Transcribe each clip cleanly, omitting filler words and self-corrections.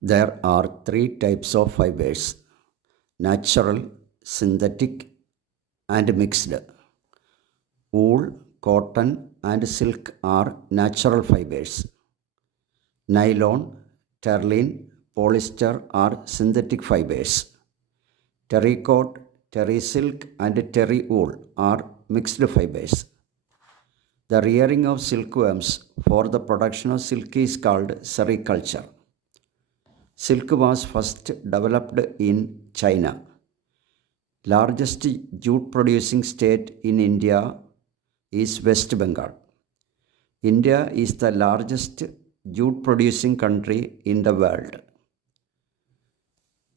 There are three types of fibers: natural, synthetic, and mixed. Wool, cotton, and silk are natural fibers. Nylon, terling, polyester are synthetic fibers. Terrycot, terry silk, and terry wool are mixed fibers. The rearing of silkworms for the production of silk is called sericulture. Silk was first developed in China. Largest jute producing state in India is West Bengal. India is the largest jute producing country in the world.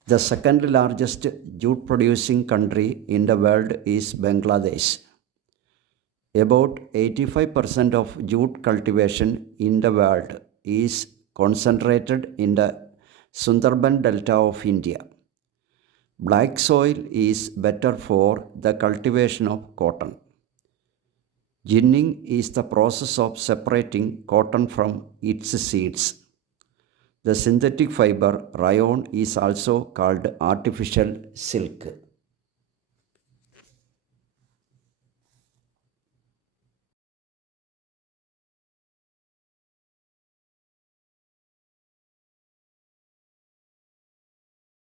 The second largest jute producing country in the world is Bangladesh. About 85% of jute cultivation in the world is concentrated in the Sundarban Delta of India. Black soil is better for the cultivation of cotton. Ginning is the process of separating cotton from its seeds. The synthetic fiber rayon is also called artificial silk.